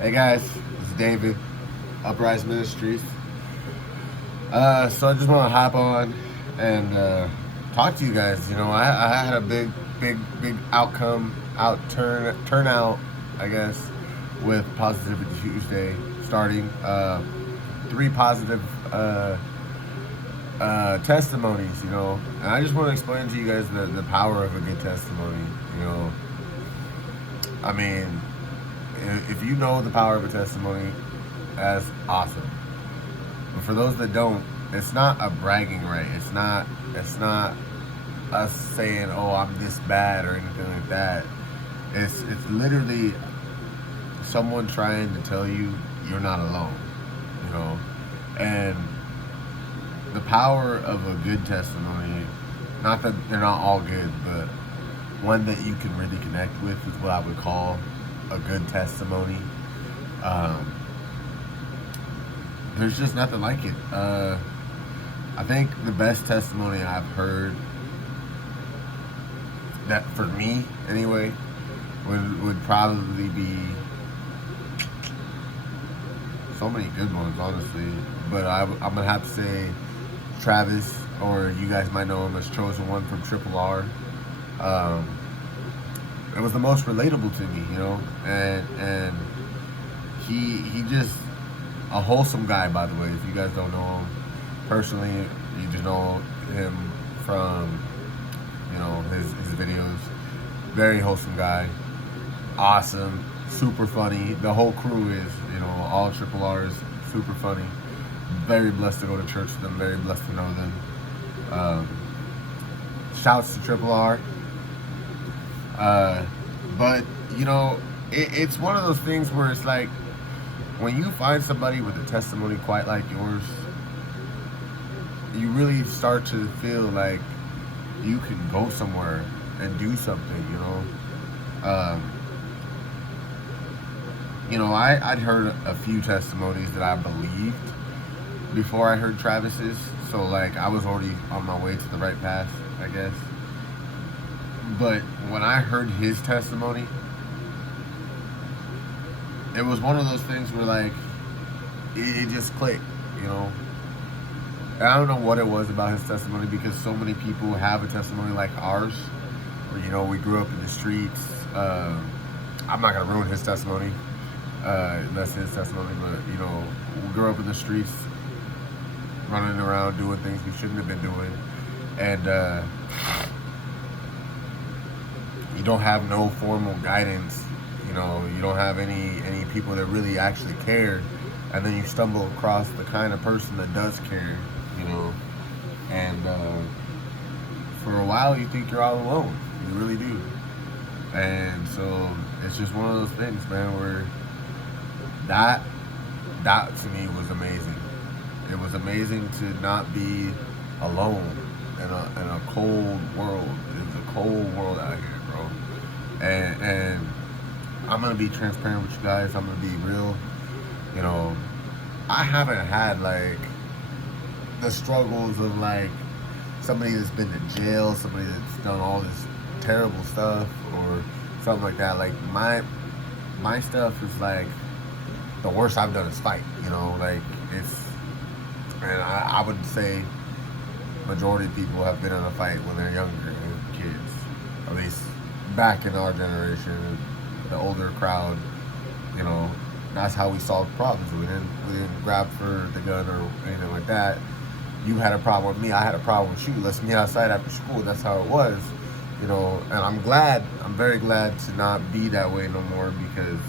Hey guys, this is David, Uprise Ministries. So I just want to hop on and talk to you guys. I had a big turnout, I guess, with Positivity Tuesday starting. Three positive testimonies, and I just want to explain to you guys the power of a good testimony. You know, I mean, if you know the power of a testimony, that's awesome. But for those that don't, it's not a bragging right. It's not us saying, "Oh, I'm this bad" or anything like that. It's literally someone trying to tell you you're not alone. You know, and the power of a good testimony. Not that they're not all good, but one that you can really connect with is what I would call a good testimony. Um, there's just nothing like it. I think the best testimony I've heard, that for me anyway, would probably be so many good ones, honestly. But I'm gonna have to say Travis, or you guys might know him as Chosen One from Triple R. Um, it was the most relatable to me, and he just a wholesome guy. By the way, if you guys don't know him personally, you just know him from his videos. Very wholesome guy, awesome, super funny. The whole crew is, all Triple R's super funny. Very blessed to go to church with them. Very blessed to know them. Um, Shouts to Triple R. But it's one of those things where it's like when you find somebody with a testimony quite like yours, you really start to feel like you can go somewhere and do something. Um, I'd heard a few testimonies that I believed before I heard Travis's, so like I was already on my way to the right path, I guess. But when I heard his testimony, it was one of those things where like it just clicked, you know. And I don't know what it was about his testimony because so many people have a testimony like ours, where we grew up in the streets. I'm not gonna ruin his testimony, that's his testimony, but we grew up in the streets, running around doing things we shouldn't have been doing, and you don't have no formal guidance. You don't have any people that really actually care, and then you stumble across the kind of person that does care, and for a while you think you're all alone. You really do. And so it's just one of those things, man, where that to me was amazing. It was amazing to not be alone in a cold world. It's a cold world out here, bro. And I'm gonna be transparent with you guys. I'm gonna be real. You know, I haven't had like the struggles of like somebody that's been to jail, somebody that's done all this terrible stuff or something like that. Like my stuff is like the worst I've done is fight. Like it's, and I would say majority of people have been in a fight when they're younger kids. At least back in our generation, the older crowd, you know, that's how we solved problems. We didn't grab for the gun or anything like that. You had a problem with me, I had a problem with you. Let's meet outside after school. That's how it was, And I'm very glad to not be that way no more because,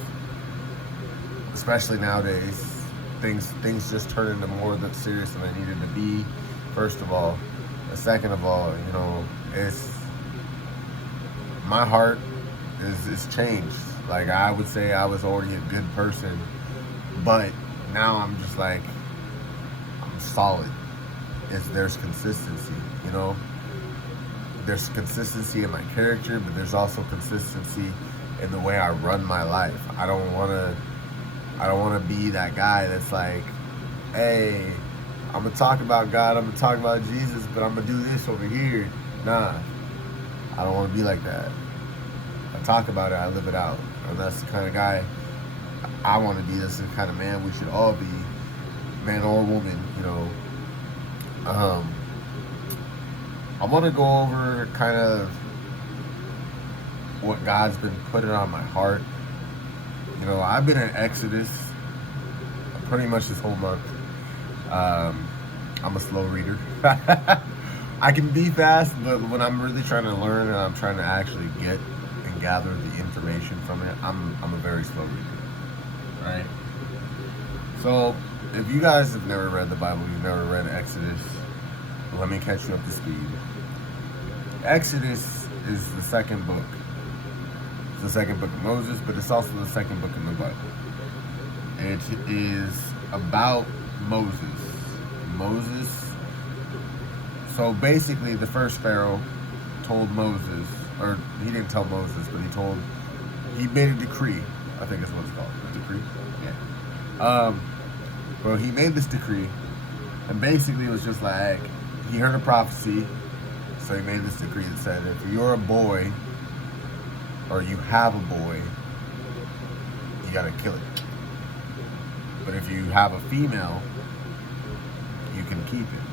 especially nowadays, things just turn into more than serious than they needed to be. First of all, and second of all, it's my heart is changed. Like I would say, I was already a good person, but now I'm just like I'm solid. There's consistency, There's consistency in my character, but there's also consistency in the way I run my life. I don't wanna be that guy that's like, hey, I'm gonna talk about God, I'm gonna talk about Jesus, but I'm gonna do this over here. Nah, I don't wanna be like that. I talk about it, I live it out. And that's the kind of guy I want to be this kind of man. We should all be, man or woman, you know. I want to go over kind of what God's been putting on my heart. You know, I've been in Exodus pretty much this whole month. I'm a slow reader. I can be fast, but when I'm really trying to learn and I'm trying to actually get and gather the information from it, I'm a very slow reader, right? So, if you guys have never read the Bible, you've never read Exodus, let me catch you up to speed. Exodus is the second book. It's the second book of Moses, but it's also the second book in the Bible. It is about Moses. So basically, the first Pharaoh told Moses, or he didn't tell Moses, but he made a decree. I think that's what it's called, a decree. Yeah. Well, he made this decree, and basically it was just like he heard a prophecy, so he made this decree that said, if you're a boy or you have a boy, you gotta kill it. But if you have a female, you can keep it.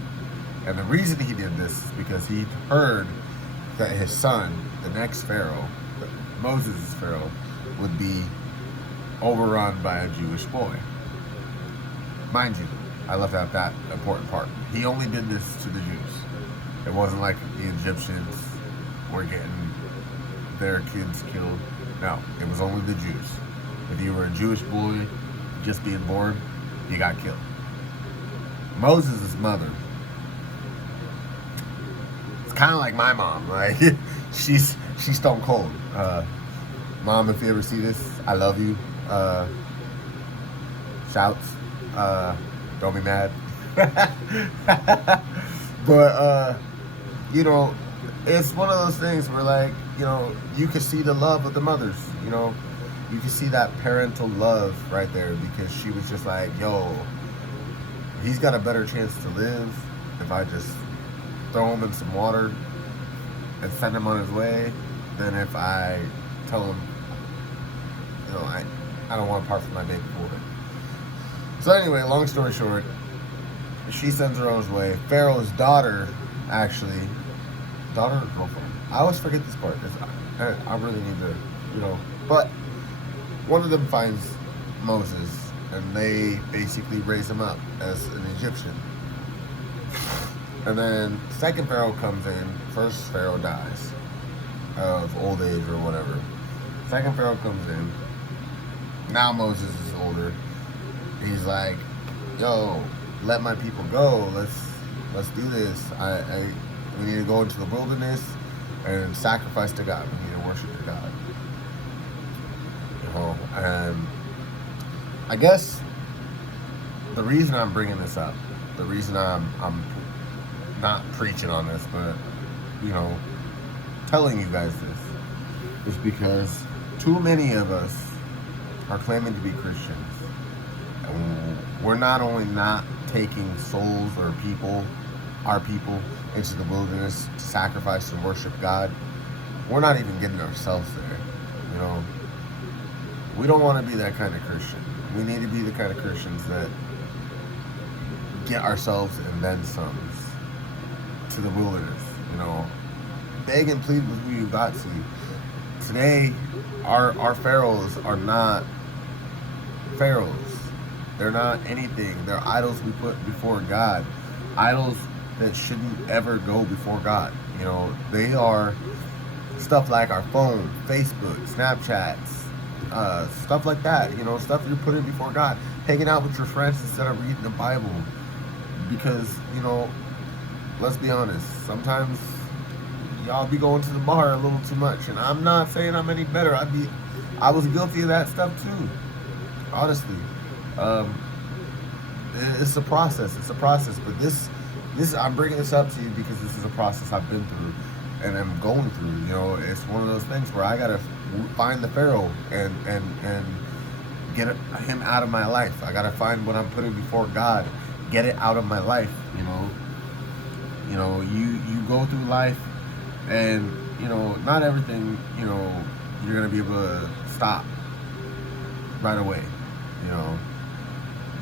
And the reason he did this is because he heard that his son, the next Pharaoh, Moses' Pharaoh, would be overrun by a Jewish boy. Mind you, I left out that important part. He only did this to the Jews. It wasn't like the Egyptians were getting their kids killed. No, it was only the Jews. If you were a Jewish boy just being born, you got killed. Moses' mother, it's kind of like my mom, right? she's stone cold. Mom, if you ever see this, I love you. Shouts. Don't be mad. But you know, it's one of those things where, like, you know, you can see the love of the mothers. You know, you can see that parental love right there, because she was just like, yo, he's got a better chance to live if I just throw him in some water and send him on his way than if I tell him, you know, I don't want to part from my baby boy. So anyway, long story short, she sends her on his way. Pharaoh's daughter, actually, daughter or girlfriend? I always forget this part. I really need to, you know. But one of them finds Moses, and they basically raise him up as an Egyptian. And then second Pharaoh comes in. First Pharaoh dies of old age or whatever. Second Pharaoh comes in. Now Moses is older. He's like, yo, let my people go. Let's do this. We need to go into the wilderness and sacrifice to God. We need to worship to God. You know, and I guess the reason I'm bringing this up, the reason I'm not preaching on this, but, you know, telling you guys this, is because too many of us are claiming to be Christians. And we're not only not taking souls or people, our people, into the wilderness to sacrifice and worship God, we're not even getting ourselves there. You know, we don't want to be that kind of Christian. We need to be the kind of Christians that get ourselves and then some to the wilderness. You know, beg and plead with who you got to. Today, our pharaohs are not pharaohs. They're not anything. They're idols we put before God. Idols that shouldn't ever go before God. You know, they are stuff like our phone, Facebook, Snapchats, stuff like that. You know, stuff you're putting before God. Hanging out with your friends instead of reading the Bible. Because, you know, let's be honest, sometimes y'all be going to the bar a little too much. And I'm not saying I'm any better. I was guilty of that stuff too. Honestly. It's a process. It's a process. But this I'm bringing this up to you because this is a process I've been through and I'm going through. You know, it's one of those things where I gotta find the Pharaoh and get him out of my life. I gotta find what I'm putting before God, get it out of my life. You know, you go through life, and you know, not everything, you know, you're gonna be able to stop right away. You know,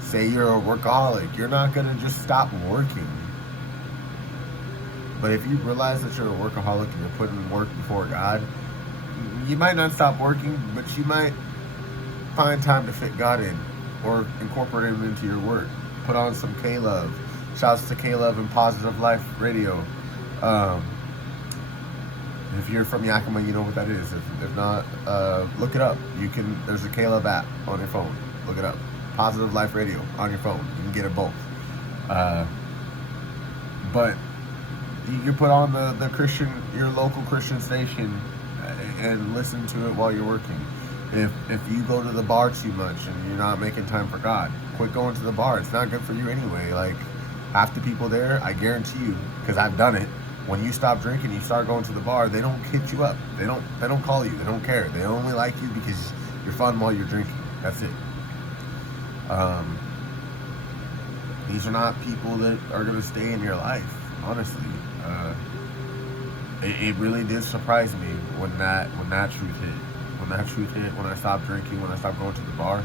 say you're a workaholic. You're not going to just stop working. But if you realize that you're a workaholic and you're putting work before God, you might not stop working, but you might find time to fit God in or incorporate Him into your work. Put on some K-Love. Shouts to K-Love and Positive Life Radio. If you're from Yakima, you know what that is. If not, look it up. There's a K-Love app on your phone. Look it up. Positive Life Radio on your phone. You can get it both. But you can put on your local Christian station and listen to it while you're working. If you go to the bar too much and you're not making time for God, quit going to the bar. It's not good for you anyway. Like, half the people there, I guarantee you, because I've done it, when you stop drinking, you start going to the bar, they don't hit you up. They don't call you. They don't care. They only like you because you're fun while you're drinking. That's it. These are not people that are going to stay in your life, honestly. It really did surprise me when that truth hit. When I stopped drinking, when I stopped going to the bar.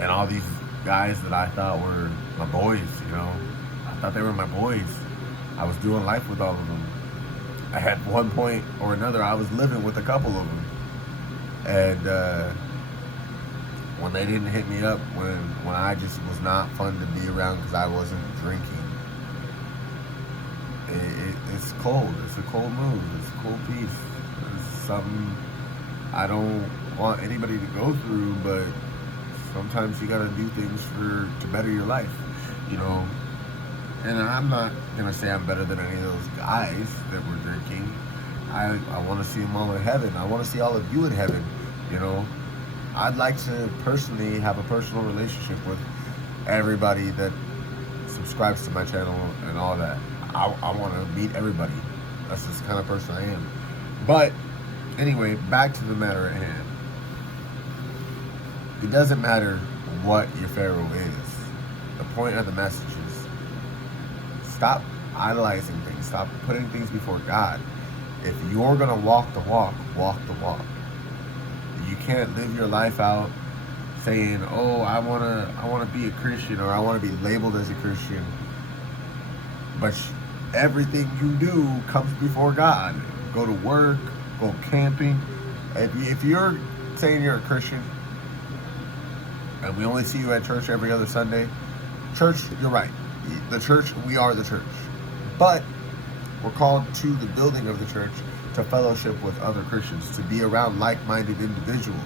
And all these guys that I thought were my boys, I thought they were my boys. I was doing life with all of them. At one point or another, I was living with a couple of them. And when they didn't hit me up, when I just was not fun to be around because I wasn't drinking, it's cold. It's a cold move. It's a cold piece. It's something I don't want anybody to go through, but sometimes you gotta do things to better your life, And I'm not gonna say I'm better than any of those guys that were drinking. I want to see them all in heaven. I want to see all of you in heaven. I'd like to personally have a personal relationship with everybody that subscribes to my channel and all that. I want to meet everybody. That's just the kind of person I am. But anyway, back to the matter at hand. It doesn't matter what your Pharaoh is. The point of the message is stop idolizing things. Stop putting things before God. If you're going to walk the walk, walk the walk. You can't live your life out saying, oh, I want to be a Christian, or I want to be labeled as a Christian. But everything you do comes before God. Go to work, go camping. If you're saying you're a Christian, and we only see you at church every other Sunday, church, you're right. The church, we are the church. But we're called to the building of the church to fellowship with other Christians, to be around like-minded individuals.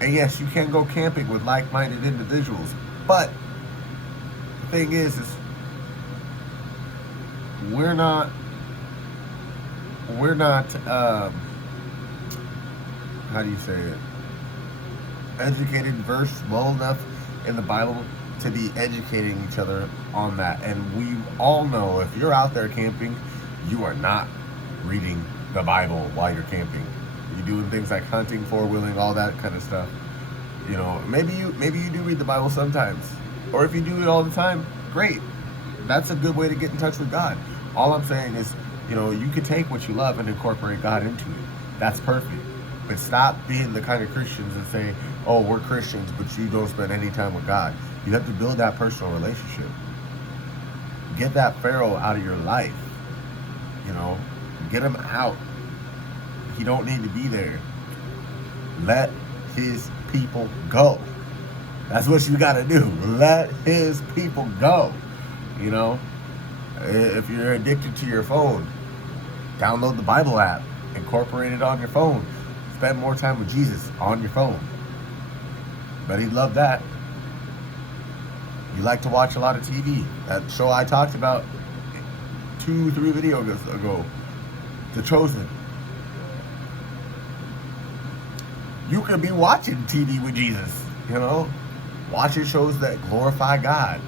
And yes, you can go camping with like-minded individuals, but the thing is we're not how do you say it, educated, versed well enough in the Bible to be educating each other on that. And we all know, if you're out there camping, you are not reading the Bible while you're camping. You're doing things like hunting, four-wheeling, all that kind of stuff. Maybe you do read the Bible sometimes. Or if you do it all the time, great. That's a good way to get in touch with God. All I'm saying is, you could take what you love and incorporate God into it. That's perfect. But stop being the kind of Christians that say, oh, we're Christians, but you don't spend any time with God. You have to build that personal relationship. Get that Pharaoh out of your life. Get him out. He don't need to be there. Let his people go. That's what you got to do. Let his people go. If you're addicted to your phone, download the Bible app. Incorporate it on your phone. Spend more time with Jesus on your phone. But he'd love that. You like to watch a lot of TV. That show I talked about 2-3 videos ago, The Chosen. You could be watching TV with Jesus, watching shows that glorify God.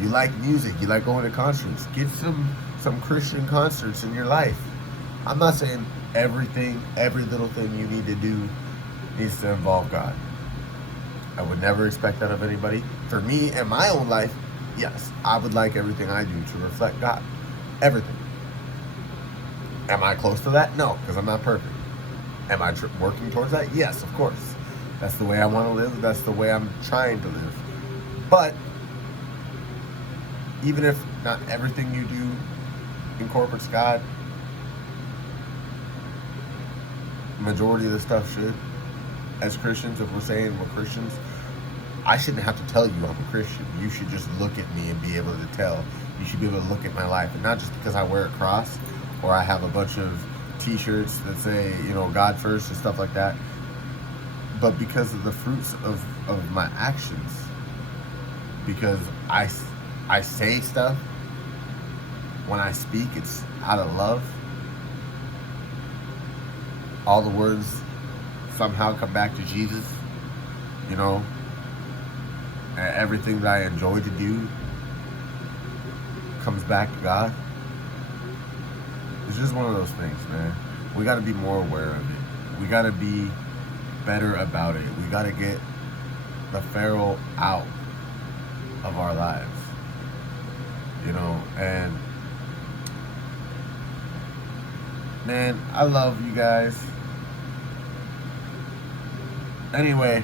You like music, you like going to concerts. Get some Christian concerts in your life. I'm not saying every little thing you need to do needs to involve God. I would never expect that of anybody. For me, in my own life, yes, I would like everything I do to reflect God. Everything. Am I close to that? No, because I'm not perfect. Am I working towards that? Yes, of course. That's the way I want to live. That's the way I'm trying to live. But even if not everything you do incorporates God, majority of the stuff should. As Christians, if we're saying we're Christians, I shouldn't have to tell you I'm a Christian. You should just look at me and be able to tell. You should be able to look at my life. And not just because I wear a cross or I have a bunch of t-shirts that say, God first and stuff like that, but because of the fruits of my actions. Because I say stuff. When I speak, it's out of love. All the words somehow come back to Jesus. And everything that I enjoy to do comes back to God. It's just one of those things, man. We got to be more aware of it. We got to be better about it. We got to get the Pharaoh out of our lives. And man, I love you guys. Anyway,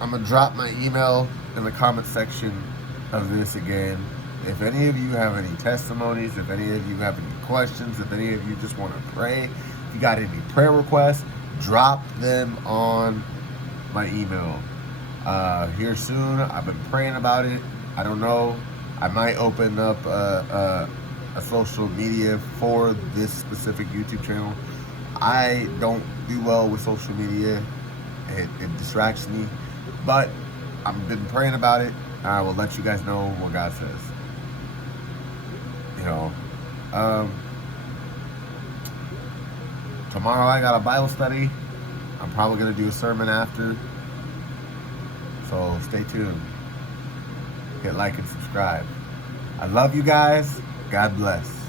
I'm going to drop my email in the comment section of this again. If any of you have any testimonies, if any of you have any questions, if any of you just want to pray, if you got any prayer requests, drop them on my email. Here soon. I've been praying about it. I don't know. I might open up a social media for this specific YouTube channel. I don't do well with social media. It distracts me. But I've been praying about it. I will let you guys know what God says. Tomorrow I got a Bible study. I'm probably going to do a sermon after. So stay tuned. Hit like and subscribe. I love you guys. God bless.